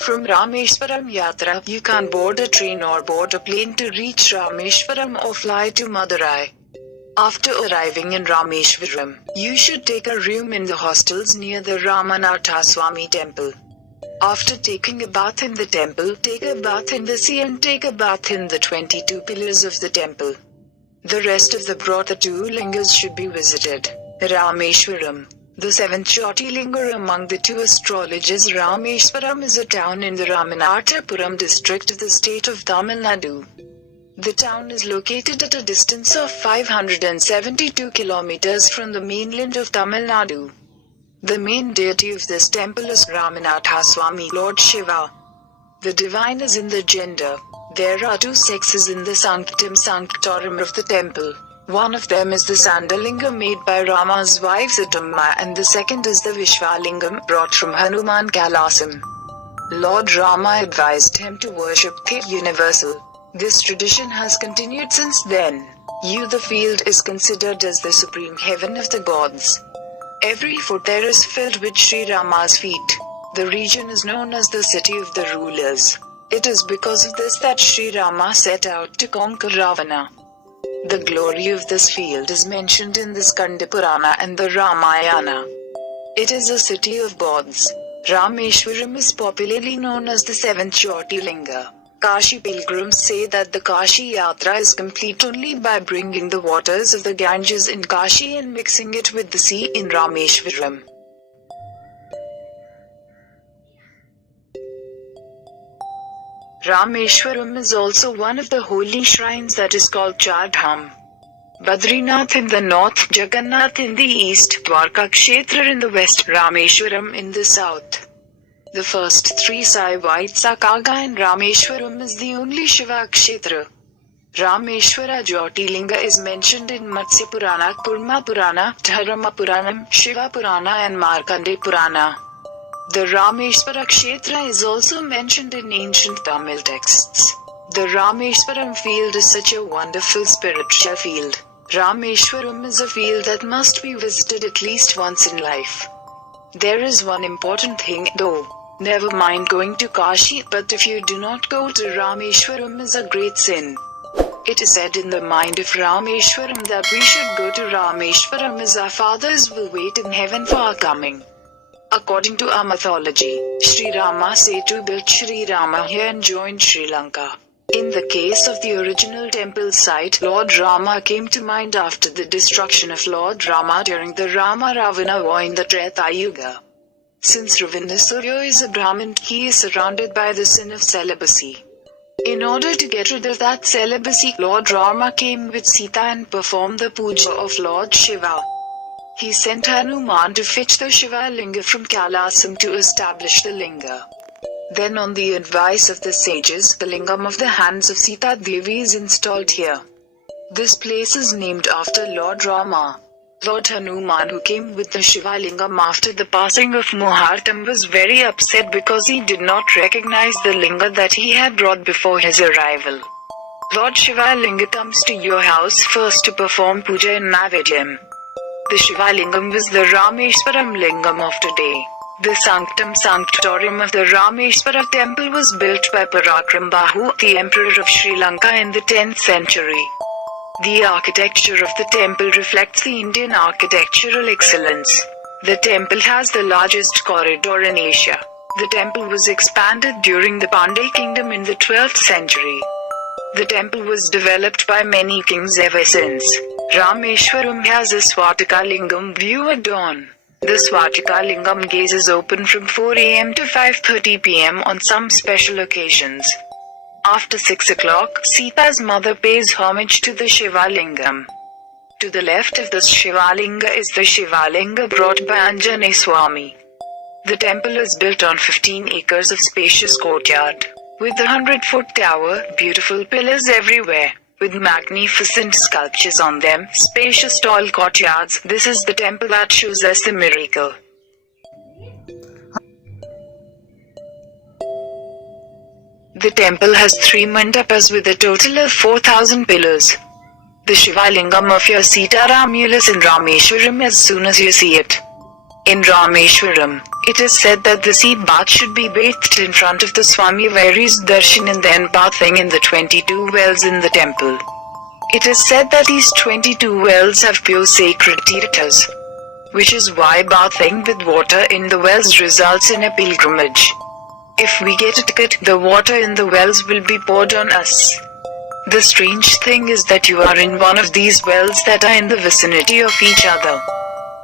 From Rameshwaram Yatra, you can board a train or board a plane to reach Rameshwaram or fly to Madurai. After arriving in Rameshwaram, you should take a room in the hostels near the Ramanatha temple. After taking a bath in the temple, take a bath in the sea and take a bath in the 22 pillars of the temple. The rest of the Brota two lingas should be visited. Rameshwaram. The seventh Jyotirlinga among the two astrologers. Rameshwaram is a town in the Ramanathapuram district of the state of Tamil Nadu. The town is located at a distance of 572 kilometers from the mainland of Tamil Nadu. The main deity of this temple is Ramanatha Swami, Lord Shiva. The divine is in the gender. There are two sexes in the Sanctum Sanctorum of the temple. One of them is the Sandalinga made by Rama's wife Sitama, and the second is the Vishwalingam brought from Hanuman Kailasam. Lord Rama advised him to worship the universal. This tradition has continued since then. The field is considered as the supreme heaven of the gods. Every foot there is filled with Sri Rama's feet. The region is known as the city of the rulers. It is because of this that Sri Rama set out to conquer Ravana. The glory of this field is mentioned in the Skanda Purana and the Ramayana. It is a city of gods. Rameshwaram is popularly known as the seventh Jyotirlinga. Kashi pilgrims say that the Kashi Yatra is complete only by bringing the waters of the Ganges in Kashi and mixing it with the sea in Rameshwaram. Rameshwaram is also one of the holy shrines that is called Char Dham. Badrinath in the north, Jagannath in the east, Dwarka Kshetra in the west, Rameshwaram in the south. The first three Vaitsakaga and Rameshwaram is the only Shiva Kshetra. Rameshwara Jyotirlinga is mentioned in Matsya Purana, Kurma Purana, Dharma Puranam, Shiva Purana and Markandeya Purana. The Rameshwara Kshetra is also mentioned in ancient Tamil texts. The Rameshwaram field is such a wonderful spiritual field. Rameshwaram is a field that must be visited at least once in life. There is one important thing though. Never mind going to Kashi, but if you do not go to Rameshwaram is a great sin. It is said in the mind of Rameshwaram that we should go to Rameshwaram as our fathers will wait in heaven for our coming. According to our mythology, Sri Rama Setu built Sri Rama here and joined Sri Lanka. In the case of the original temple site, Lord Rama came to mind after the destruction of Lord Rama during the Rama-Ravana war in the Treta Yuga. Since Ravana is a Brahmin, he is surrounded by the sin of celibacy. In order to get rid of that celibacy, Lord Rama came with Sita and performed the puja of Lord Shiva. He sent Hanuman to fetch the Shiva Linga from Kailasam to establish the Linga. Then on the advice of the sages, the Lingam of the hands of Sita Devi is installed here. This place is named after Lord Rama. Lord Hanuman, who came with the Shiva Lingam after the passing of Muhartam, was very upset because he did not recognize the Linga that he had brought before his arrival. Lord Shiva Linga comes to your house first to perform puja in Naivedyam. The Shiva Lingam was the Rameshwaram Lingam of today. The Sanctum Sanctorum of the Rameshwara temple was built by Parakram Bahu, the emperor of Sri Lanka in the 10th century. The architecture of the temple reflects the Indian architectural excellence. The temple has the largest corridor in Asia. The temple was expanded during the Pandal kingdom in the 12th century. The temple was developed by many kings ever since. Rameshwaram has a Swatika Lingam view at dawn. The Swatika Lingam gaze is open from 4 am to 5:30 pm on some special occasions. After 6 o'clock, Sita's mother pays homage to the Shiva Lingam. To the left of the Shiva Linga is the Shiva Linga brought by Anjaneya Swami. The temple is built on 15 acres of spacious courtyard, with a 100-foot tower, beautiful pillars everywhere, with magnificent sculptures on them, spacious tall courtyards. This is the temple that shows us the miracle. The temple has 3 mandapas with a total of 4,000 pillars. The Shiva Lingam of your Sita Ramulus in Rameshwaram as soon as you see it. In Rameshwaram, It is said that the sea bath should be bathed in front of the Swami Vairi's darshan and then bathing in the 22 wells in the temple. It is said that these 22 wells have pure sacred tirthas, which is why bathing with water in the wells results in a pilgrimage. If we get a ticket, the water in the wells will be poured on us. The strange thing is that you are in one of these wells that are in the vicinity of each other.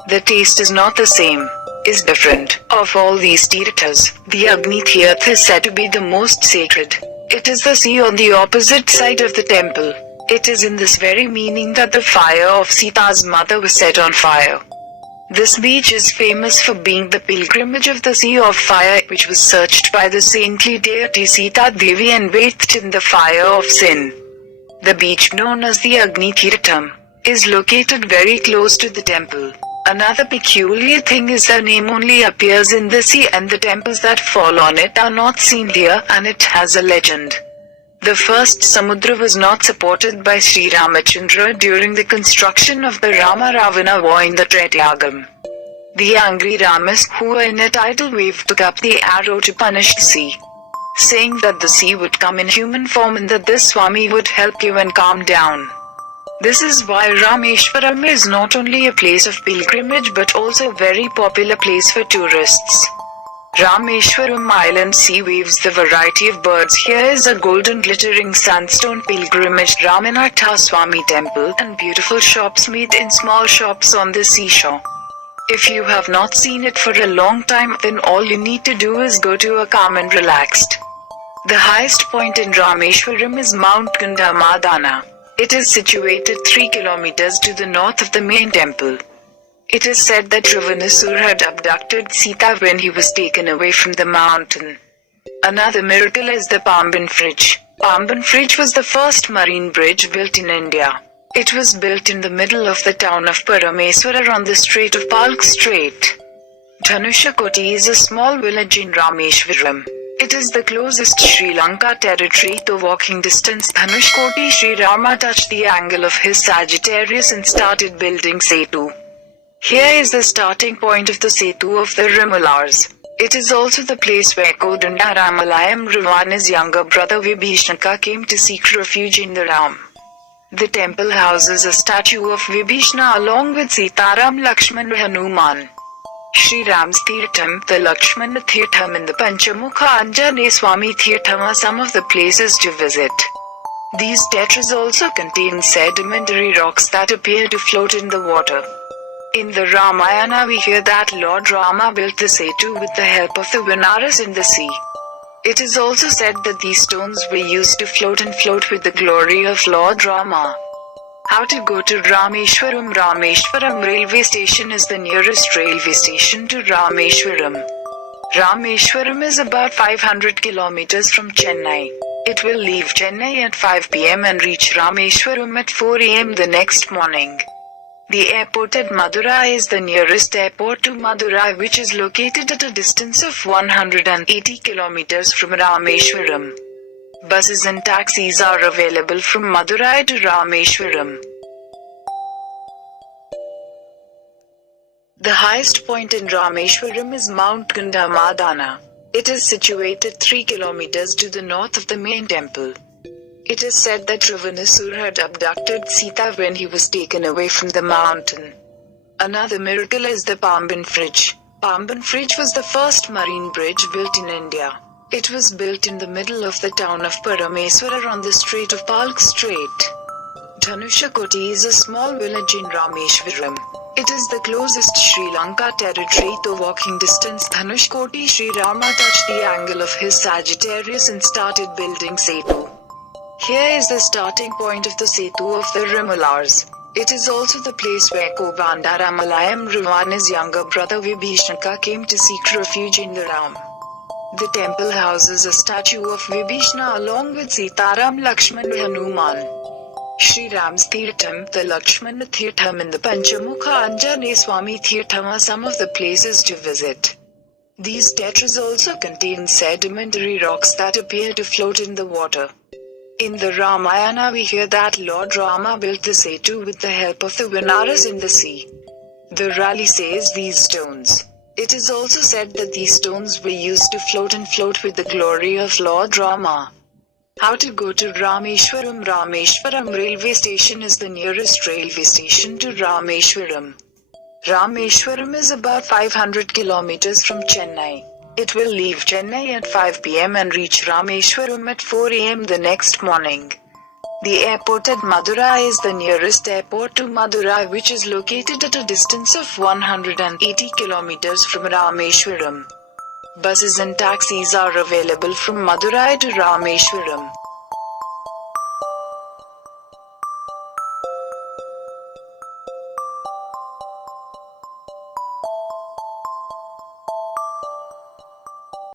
The taste is not the same, is different. Of all these tirthas, the Agni Tirth is said to be the most sacred. It is the sea on the opposite side of the temple. It is in this very meaning that the fire of Sita's mother was set on fire. This beach is famous for being the pilgrimage of the Sea of Fire, which was searched by the saintly deity Sita Devi and bathed in the fire of sin. The beach, known as the Agni Tirtham, is located very close to the temple. Another peculiar thing is the name only appears in the sea and the temples that fall on it are not seen here, and it has a legend. The first Samudra was not supported by Sri Ramachandra during the construction of the Rama-Ravana war in the Tretyagam. The angry Ramas, who were in a tidal wave, took up the arrow to punish the sea, saying that the sea would come in human form and that this Swami would help you and calm down. This is why Rameshwaram is not only a place of pilgrimage but also a very popular place for tourists. Rameshwaram Island sea waves the variety of birds. Here is a golden glittering sandstone pilgrimage Ramanatha Swami temple and beautiful shops meet in small shops on the seashore. If you have not seen it for a long time, then all you need to do is go to a calm and relaxed. The highest point in Rameshwaram is Mount Gandamadana. It is situated 3 kilometers to the north of the main temple. It is said that Ravanasur had abducted Sita when he was taken away from the mountain. Another miracle is the Pamban Bridge. Pamban Bridge was the first marine bridge built in India. It was built in the middle of the town of Parameswara on the Strait of Palk Strait. Dhanushakoti is a small village in Rameshwaram. It is the closest Sri Lanka territory to walking distance. Dhanushkoti Sri Rama touched the angle of his Sagittarius and started building Setu. Here is the starting point of the Setu of the Rimulars. It is also the place where Kodanda Ramalayam Ravana's younger brother Vibhishnaka came to seek refuge in the Ram. The temple houses a statue of Vibhishna along with Sitaram, Lakshman and Hanuman. Sri Ram's Tirtham, the Lakshmana Tirtham and the Panchamukha Anjaneya Swami Tirtham are some of the places to visit. These tetras also contain sedimentary rocks that appear to float in the water. In the Ramayana we hear that Lord Rama built the Setu with the help of the Vanaras in the sea. It is also said that these stones were used to float with the glory of Lord Rama. How to go to Rameshwaram? Rameshwaram railway station is the nearest railway station to Rameshwaram. Rameshwaram is about 500 kilometers from Chennai. It will leave Chennai at 5 p.m. and reach Rameshwaram at 4 a.m. the next morning. The airport at Madurai is the nearest airport to Madurai, which is located at a distance of 180 kilometers from Rameshwaram. Buses and taxis are available from Madurai to Rameshwaram. The highest point in Rameshwaram is Mount Gandamadana. It is situated 3 kilometers to the north of the main temple. It is said that Ravanasur had abducted Sita when he was taken away from the mountain. Another miracle is the Pamban Bridge. Pamban Bridge was the first marine bridge built in India. It was built in the middle of the town of Parameswara on the Strait of Palk Strait. Dhanushakoti is a small village in Rameshwaram. It is the closest Sri Lanka territory to walking distance. Dhanushkoti Sri Rama touched the angle of his Sagittarius and started building Setu. Here is the starting point of the Setu of the Rimulars. It is also the place where Kodanda Ramalayam Ravana's younger brother Vibhishnaka came to seek refuge in the Ram. The temple houses a statue of Vibhishna along with Sitaram, Lakshman and Hanuman. Sri Ram's Tirtham, the Lakshmana Tirtham and the Panchamukha Anjaneya Swami Tirtham are some of the places to visit. These tetras also contain sedimentary rocks that appear to float in the water. In the Ramayana we hear that Lord Rama built the Setu with the help of the Vanaras in the sea. The Rali says these stones, It is also said that these stones were used to float and float with the glory of Lord Rama. How to go to Rameshwaram? Rameshwaram railway station is the nearest railway station to Rameshwaram. Rameshwaram is about 500 kilometers from Chennai. It will leave Chennai at 5 p.m. and reach Rameshwaram at 4 a.m. the next morning. The airport at Madurai is the nearest airport to Madurai, which is located at a distance of 180 kilometers from Rameshwaram. Buses and taxis are available from Madurai to Rameshwaram.